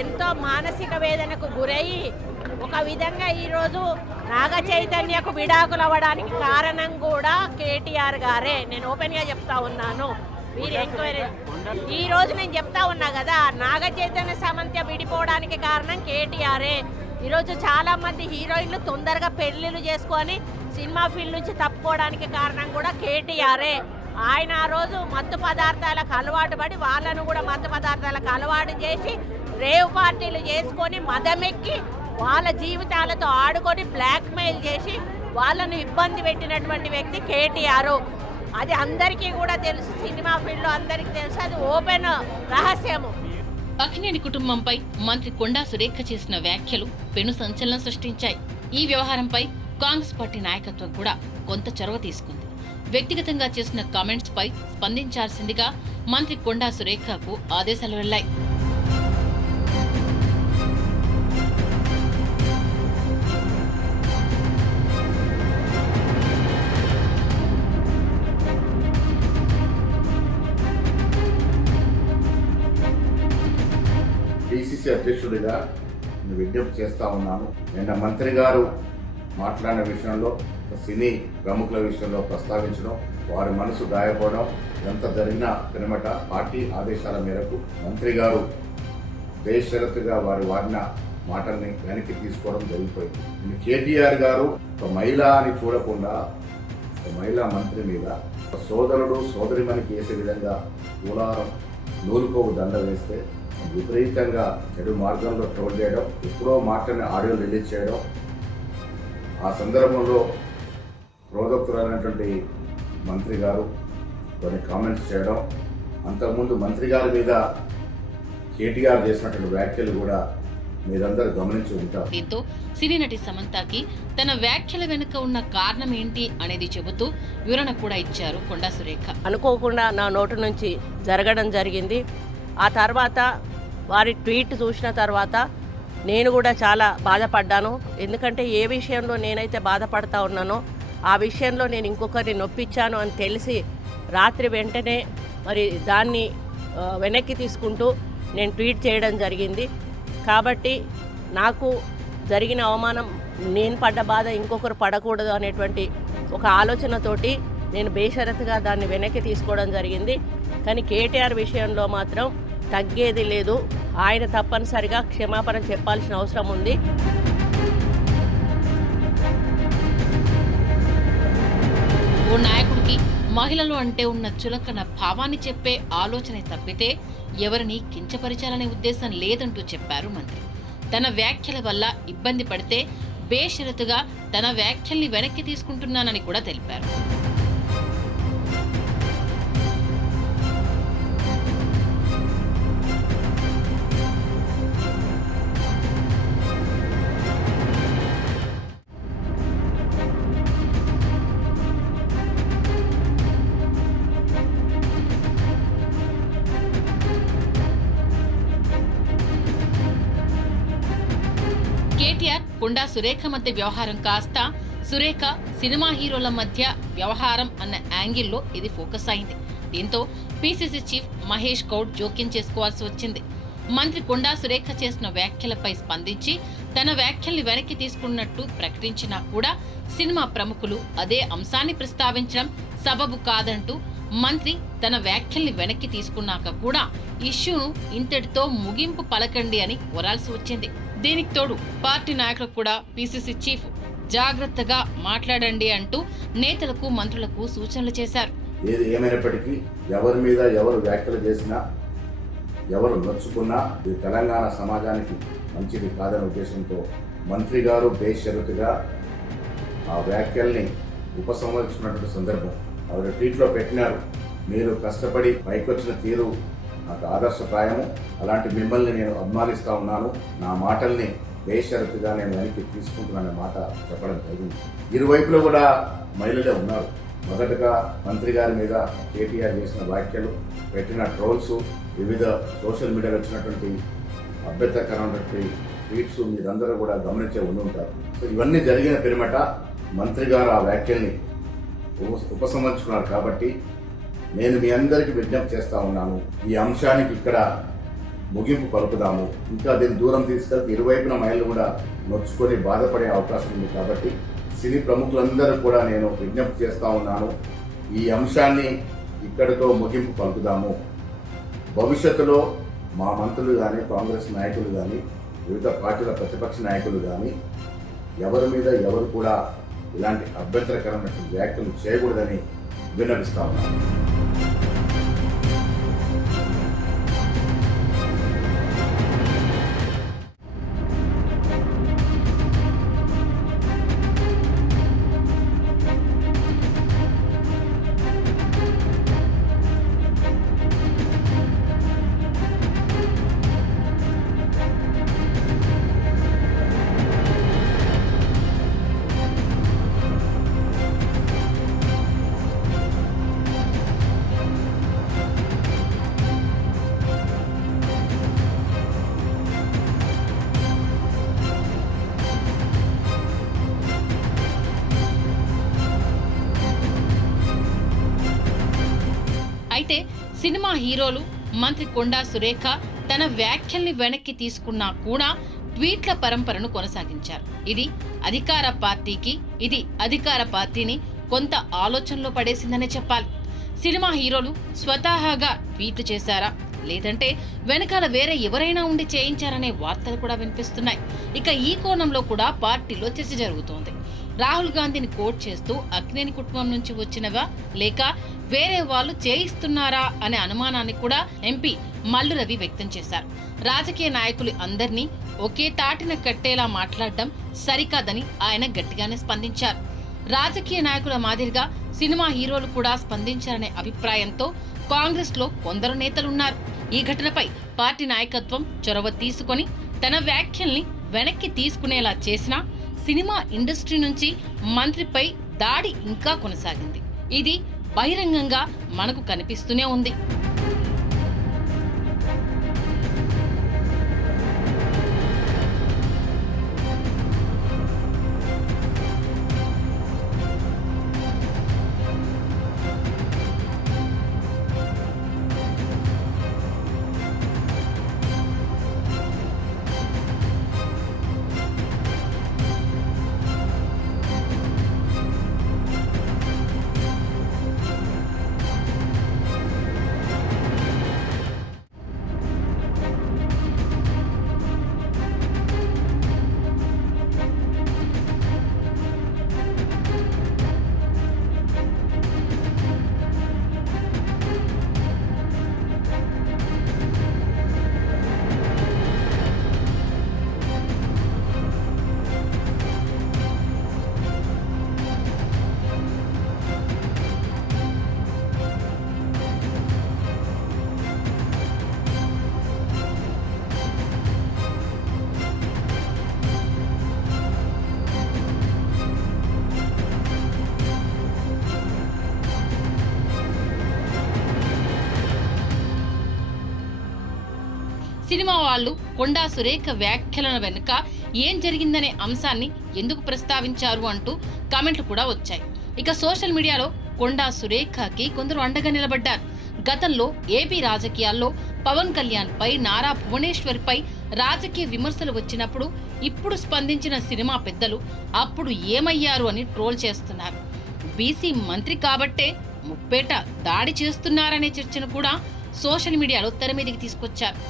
ఎంతో మానసిక వేదనకు గురయ్యి ఒక విధంగా ఈరోజు నాగ చైతన్యకు విడాకులు అవ్వడానికి కారణం కూడా కేటీఆర్ గారే. నేను ఓపెన్గా చెప్తా ఉన్నాను. మీరు ఎంక్వైరీ ఈరోజు నేను చెప్తా ఉన్నా కదా, నాగ చైతన్య సమంత విడిపోవడానికి కారణం కేటీఆరే. ఈరోజు చాలామంది హీరోయిన్లు తొందరగా పెళ్ళిళ్ళు చేసుకొని సినిమా ఫీల్డ్ నుంచి తప్పుకోవడానికి కారణం కూడా కేటీఆరే. ఆయన ఆ రోజు మత్తు పదార్థాలకు అలవాటు పడి వాళ్ళను కూడా మత్తు పదార్థాలకు అలవాటు చేసి రేవ్ పార్టీలు చేసుకొని మదమెక్కి వాళ్ళ జీవితాలతో ఆడుకొని బ్లాక్మెయిల్ చేసి వాళ్ళను ఇబ్బంది పెట్టినటువంటి వ్యక్తి కేటీఆర్. అది అందరికీ కూడా తెలుసు, సినిమా ఫీల్డ్లో అందరికీ తెలుసు, అది ఓపెన్ రహస్యము. అక్కినేని కుటుంబంపై మంత్రి కొండా సురేఖ చేసిన వ్యాఖ్యలు పెను సంచలనం సృష్టించాయి. ఈ వ్యవహారంపై కాంగ్రెస్ పార్టీ నాయకత్వం కూడా కొంత చొరవ తీసుకుంది. వ్యక్తిగతంగా చేసిన కామెంట్స్ పై స్పందించాల్సిందిగా మంత్రి కొండా సురేఖకు ఆదేశాలు వెళ్లాయి. పిసిసి అధ్యక్షుడిగా విజ్ఞప్తి చేస్తా ఉన్నాను. నిన్న మంత్రి గారు మాట్లాడిన విషయంలో సినీ ప్రముఖుల విషయంలో ప్రస్తావించడం, వారి మనసు గాయపడడం ఎంత జరిగినా పినమట పార్టీ ఆదేశాల మేరకు మంత్రి గారు బేషరతుగా వారు వాడిన మాటల్ని వెనక్కి తీసుకోవడం జరిగిపోయింది. కేటీఆర్ గారు ఒక మహిళ అని చూడకుండా ఒక మహిళా మంత్రి మీద ఒక సోదరుడు సోదరిమణికి వేసే విధంగా కూలారం నూలుకోవు దండ వేస్తే విపరీతంగా చెడు మార్గంలో ట్రోల్ చేయడం, ఎప్పుడో మాటని ఆడియో రిలీజ్ చేయడం, ఆ సందర్భంలో క్రోధోక్తులైనటువంటి మంత్రి గారు కొన్ని కామెంట్స్ చేయడం, అంతకుముందు మంత్రి గారి మీద కేటీఆర్ చేసినటువంటి వ్యాఖ్యలు కూడా మీరందరూ గమనించి ఉంటారు. దీంతో సినీ నటి సమంతకి తన వ్యాఖ్యల వెనుక ఉన్న కారణం ఏంటి అనేది చెబుతూ వివరణ కూడా ఇచ్చారు కొండా సురేఖ. అనుకోకుండా నా నోటు నుంచి జరగడం జరిగింది. ఆ తర్వాత వారి ట్వీట్ చూసిన తర్వాత నేను కూడా చాలా బాధపడ్డాను. ఎందుకంటే ఏ విషయంలో నేనైతే బాధపడతా ఉన్నానో ఆ విషయంలో నేను ఇంకొకరిని నొప్పించాను అని తెలిసి రాత్రి వెంటనే మరి దాన్ని వెనక్కి తీసుకుంటూ నేను ట్వీట్ చేయడం జరిగింది. కాబట్టి నాకు జరిగిన అవమానం, నేను పడ్డ బాధ ఇంకొకరు పడకూడదు అనేటువంటి ఒక ఆలోచనతోటి నేను బేషరతుగా దాన్ని వెనక్కి తీసుకోవడం జరిగింది. కానీ కేటీఆర్ విషయంలో మాత్రం తగ్గేది లేదు. ఆయన తప్పనిసరిగా క్షమాపణ చెప్పాల్సిన అవసరం ఉంది. ఓ నాయకుడికి మహిళలు అంటే ఉన్న చులకన భావాన్ని చెప్పే ఆలోచనే తప్పితే ఎవరిని కించపరిచాలనే ఉద్దేశం లేదంటూ చెప్పారు మంత్రి. తన వ్యాఖ్యల వల్ల ఇబ్బంది పడితే బేషరతుగా తన వ్యాఖ్యల్ని వెనక్కి తీసుకుంటున్నానని కూడా తెలిపారు. కేటీఆర్ కొండా సురేఖ మధ్య వ్యవహారం కాస్త సురేఖ సినిమా హీరోల మధ్య వ్యవహారం అన్న యాంగిల్లో ఇది ఫోకస్ అయింది. దీంతో పిసిసి చీఫ్ మహేష్ గౌడ్ జోక్యం చేసుకోవాల్సి వచ్చింది. మంత్రి కొండా సురేఖ చేసిన వ్యాఖ్యలపై స్పందించి తన వ్యాఖ్యల్ని వెనక్కి తీసుకున్నట్టు ప్రకటించినా కూడా సినిమా ప్రముఖులు అదే అంశాన్ని ప్రస్తావించడం సబబు కాదంటూ మంత్రి తన వ్యాఖ్యల్ని వెనక్కి తీసుకున్నాక కూడా ఇష్యూను ఇంతటితో ముగింపు పలకండి అని కోరాల్సి వచ్చింది. దీనికి తోడు పార్టీ నాయకులకు కూడా పిసిసి చీఫ్ జాగ్రత్తగా మాట్లాడండి అంటూ నేతలకు మంత్రులకు సూచనలు చేశారు. ఏది ఏమైనప్పటికీ ఎవరి మీద ఎవరు వ్యాఖ్యలు చేసినా, ఎవరు నొచ్చుకున్నా ఇది తెలంగాణ సమాజానికి మంచిది కాదనే ఉద్దేశంతో మంత్రి గారు బేషరతుగా ఆ వ్యాఖ్యల్ని ఉపసంహరించుకున్నటువంటి సందర్భం ఆవిడ ట్వీట్లో పెట్టినారు. మీరు కష్టపడి పైకొచ్చిన తీరు నాకు ఆదర్శప్రాయము, అలాంటి మిమ్మల్ని నేను అభిమానిస్తూ ఉన్నాను, నా మాటల్ని బేషరతుగా నేను వెనక్కి తీసుకుంటున్నాననే మాట చెప్పడం జరిగింది. ఇరువైపులో కూడా మహిళలే ఉన్నారు. మొదటగా మంత్రి గారి మీద కేటీఆర్ చేసిన వ్యాఖ్యలు, పెట్టిన ట్రోల్స్, వివిధ సోషల్ మీడియాలో వచ్చినటువంటి అభ్యంతరకరమైనటువంటి ట్వీట్స్ మీరందరూ కూడా గమనించే ఉండుంటారు. సో ఇవన్నీ జరిగిన పిమ్మట మంత్రి గారు ఆ వ్యాఖ్యల్ని ఉపసంహరించుకున్నారు. కాబట్టి నేను మీ అందరికీ విజ్ఞప్తి చేస్తా ఉన్నాను, ఈ అంశానికి ఇక్కడ ముగింపు పలుకుదాము. ఇంకా దీన్ని దూరం తీసుకెళ్తే ఇరువైపున మహిళలు కూడా నొచ్చుకొని బాధపడే అవకాశం ఉంది. కాబట్టి సినీ ప్రముఖులందరూ కూడా నేను విజ్ఞప్తి చేస్తా ఉన్నాను, ఈ అంశాన్ని ఇక్కడితో ముగింపు పలుకుదాము. భవిష్యత్తులో మా మంత్రులు కానీ, కాంగ్రెస్ నాయకులు కానీ, వివిధ పార్టీల ప్రతిపక్ష నాయకులు కానీ ఎవరి మీద ఎవరు కూడా ఇలాంటి అభ్యంతరకరమైన వ్యాఖ్యలు చేయకూడదని విన్నపిస్తా ఉన్నాను. అయితే సినిమా హీరోలు మంత్రి కొండా సురేఖ తన వ్యాఖ్యల్ని వెనక్కి తీసుకున్నా కూడా ట్వీట్ల పరంపరను కొనసాగించారు. ఇది అధికార పార్టీని కొంత ఆలోచనలో పడేసిందనే చెప్పాలి. సినిమా హీరోలు స్వతహాగా ట్వీట్లు చేశారా, లేదంటే వెనకాల వేరే ఎవరైనా ఉండి చేయించారనే వార్తలు కూడా వినిపిస్తున్నాయి. ఇక ఈ కోణంలో కూడా పార్టీలో చర్చ జరుగుతోంది. రాహుల్ గాంధీని కోట్ చేస్తూ అక్కినేని కుటుంబం నుంచి వచ్చినవా లేక వేరే వాళ్ళు చేయిస్తున్నారా అనే అనుమానాన్ని కూడా ఎంపీ మల్లు రవి వ్యక్తం చేశారు. రాజకీయ నాయకులు అందరినీ ఒకే తాటిన కట్టేలా మాట్లాడడం సరికాదని ఆయన గట్టిగానే స్పందించారు. రాజకీయ నాయకుల మాదిరిగా సినిమా హీరోలు కూడా స్పందించారనే అభిప్రాయంతో కాంగ్రెస్ లో కొందరు నేతలున్నారు. ఈ ఘటనపై పార్టీ నాయకత్వం చొరవ తీసుకొని తన వ్యాఖ్యల్ని వెనక్కి తీసుకునేలా చేసినా సినిమా ఇండస్ట్రీ నుంచి మంత్రిపై దాడి ఇంకా కొనసాగింది. ఇది బహిరంగంగా మనకు కనిపిస్తూనే ఉంది. సినిమా వాళ్ళు కొండా సురేఖ వ్యాఖ్యల వెనుక ఏం జరిగిందనే అంశాన్ని ఎందుకు ప్రస్తావించారు అంటూ కామెంట్లు కూడా వచ్చాయి. ఇక సోషల్ మీడియాలో కొండా సురేఖకి కొందరు అండగా నిలబడ్డారు. గతంలో ఏపీ రాజకీయాల్లో పవన్ కళ్యాణ్ పై, నారా భువనేశ్వర్ పై రాజకీయ విమర్శలు వచ్చినప్పుడు ఇప్పుడు స్పందించిన సినిమా పెద్దలు అప్పుడు ఏమయ్యారు అని ట్రోల్ చేస్తున్నారు. బీసీ మంత్రి కాబట్టే ముప్పేట దాడి చేస్తున్నారనే చర్చను కూడా సోషల్ మీడియాలో తెర మీదకి తీసుకొచ్చారు.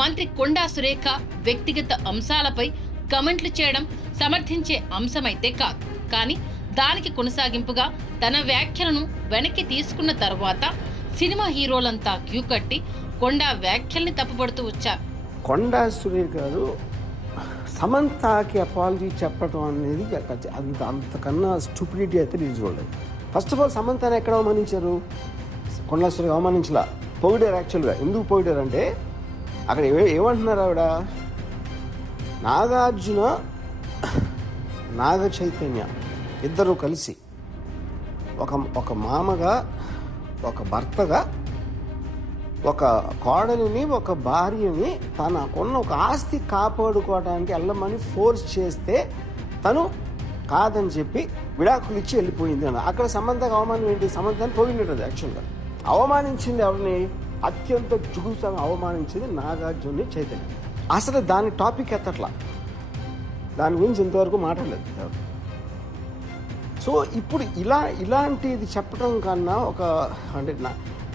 మంత్రి కొండా సురేఖ వ్యక్తిగత అంశాలపై కమెంట్లు చేయడం సమర్థించే అంశమైతే కాదు. కానీ దానికి కొనసాగింపుగా తన వ్యాఖ్యలను వెనక్కి తీసుకున్న తర్వాత సినిమా హీరోలంతా క్యూ కట్టి కొండా వ్యాఖ్యల్ని తప్పుపడుతూ వచ్చారు. కొండా సురేఖ గారు సమంతకి అపాలజీ చెప్పడం అనేది అంతకన్నా స్టూపిడిటీ అయితే నేను చూడలేదు. ఫస్ట్ ఆఫ్ ఆల్ సమంతని ఎక్కడ అవమానించారు? కొండా సురేఖ అవమానించలా, పొగిడారు. యాక్చువల్గా ఎందుకు పొగిడారు అంటే అక్కడ ఏమంటున్నారు ఆవిడ, నాగార్జున నాగ చైతన్య ఇద్దరు కలిసి ఒక మామగా, ఒక భర్తగా, ఒక కోడలిని, ఒక భార్యని తనకున్న ఒక ఆస్తి కాపాడుకోవడానికి వెళ్ళమని ఫోర్స్ చేస్తే తను కాదని చెప్పి విడాకులు ఇచ్చి వెళ్ళిపోయింది అన్న. అక్కడ సమంతకు అవమానం ఏంటి? సమంతాన్ని పోయినట్టు యాక్చువల్గా అవమానించింది ఎవరిని? అత్యంత జుగుప్సంగా అవమానించింది నాగార్జున చైతన్య. అసలు దాని టాపిక్ ఎత్తట్లా, దాని గురించి ఇంతవరకు మాట్లాడలేదు. సో ఇప్పుడు ఇలాంటిది చెప్పడం కన్నా అంటే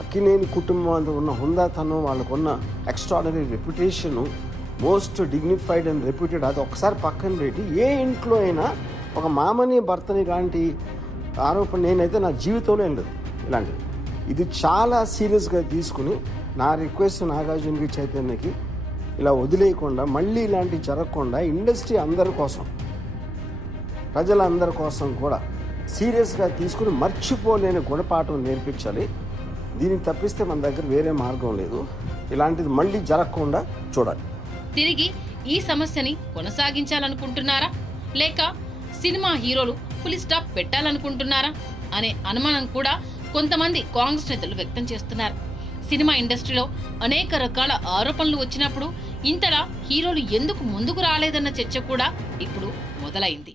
అక్కినేని కుటుంబం అంతా ఉన్న హుందాతనం, వాళ్ళకున్న extraordinary reputation, most dignified and reputed, అది ఒకసారి పక్కన పెట్టి ఏ ఇంట్లో అయినా ఒక మామని భర్తని లాంటి ఆరోపణ నేనైతే నా జీవితంలో వెళ్ళదు ఇలాంటిది. ఇది చాలా సీరియస్గా తీసుకుని నా రిక్వెస్ట్ నాగార్జునకి చైతన్యకి ఇలా వదిలేయకుండా, మళ్ళీ ఇలాంటివి జరగకుండా ఇండస్ట్రీ అందరి కోసం, ప్రజలందరి కోసం కూడా సీరియస్గా తీసుకుని మర్చిపోలేని గుణపాఠం నేర్పించాలి. దీనికి తప్పిస్తే మన దగ్గర వేరే మార్గం లేదు. ఇలాంటిది మళ్ళీ జరగకుండా చూడాలి. తిరిగి ఈ సమస్యని కొనసాగించాలనుకుంటున్నారా, లేక సినిమా హీరోలు ఫుల్ స్టాప్ పెట్టాలనుకుంటున్నారా అనే అనుమానం కూడా కొంతమంది కాంగ్రెస్ నేతలు వ్యక్తం చేస్తున్నారు. సినిమా ఇండస్ట్రీలో అనేక రకాల ఆరోపణలు వచ్చినప్పుడు ఇంతలా హీరోలు ఎందుకు ముందుకు రాలేదన్న చర్చ కూడా ఇప్పుడు మొదలైంది.